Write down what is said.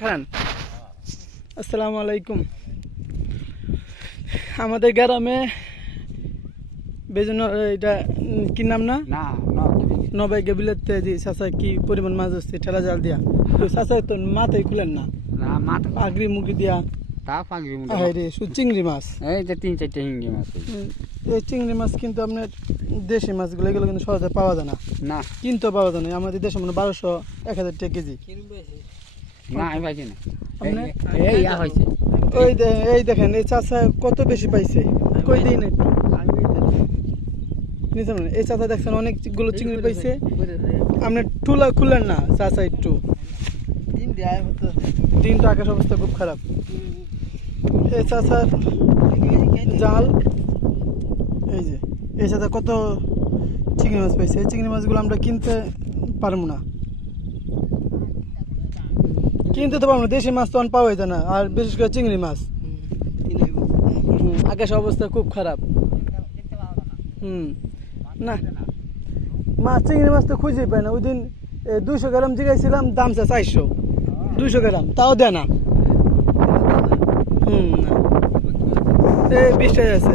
খান আসসালামু আলাইকুম। আমাদের গ্রামে বেজন এটা কি নাম না না নবাই গেবিলাতে যে চাচা কি পরিমাণ মাছ হচ্ছে ঠেলা জাল দিয়া তো চাচা তো মাথায় খুলেন না না মাথা পাগড়ি মুগি দিয়া তা পাগড়ি রে চিংড়ি মাছ। এই যে 3-4টা হিঙ্গি মাছ এই চিংড়ি মাছ কিন্তু আপনার দেশি মাছগুলো এগুলো কিন্তু সহজে পাওয়া যায় না, না কিন্তু পাওয়া যায় না আমাদের দেশে মানে 1200-1000 টাকা কেজি। না আমি পাইছি না আপনি এই ইয়া হয়েছে এই দেখেন এই চাচা কত বেশি পাইছে কই দিন একটু নিছেন না? এই চাচা দেখছেন অনেকগুলো চিংড়ি পাইছে, আপনি টুলা খুলেন না চাচা একটু। দিনটা আকাশ অবস্থা খুব খারাপ। এই চাচার জাল এই যে এই চাচা কত চিংড়ি মাছ পাইছে, এই চিংড়ি মাছগুলো আমরা কিনতে পারবো না, কিনতে তো পারবো না, দেশি মাছ তো আর পাওয়া যায় না, আর বিশেষ করে চিংড়ি মাছ। আকাশ অবস্থা খুব খারাপ। না মাছ চিংড়ি মাছ তো খুঁজেই পাই না। ওই দিন 200 গ্রাম জিগাইছিলাম, দাম চা 400, 200 গ্রাম তাও দেয় না। এই 20 টাকা আছে।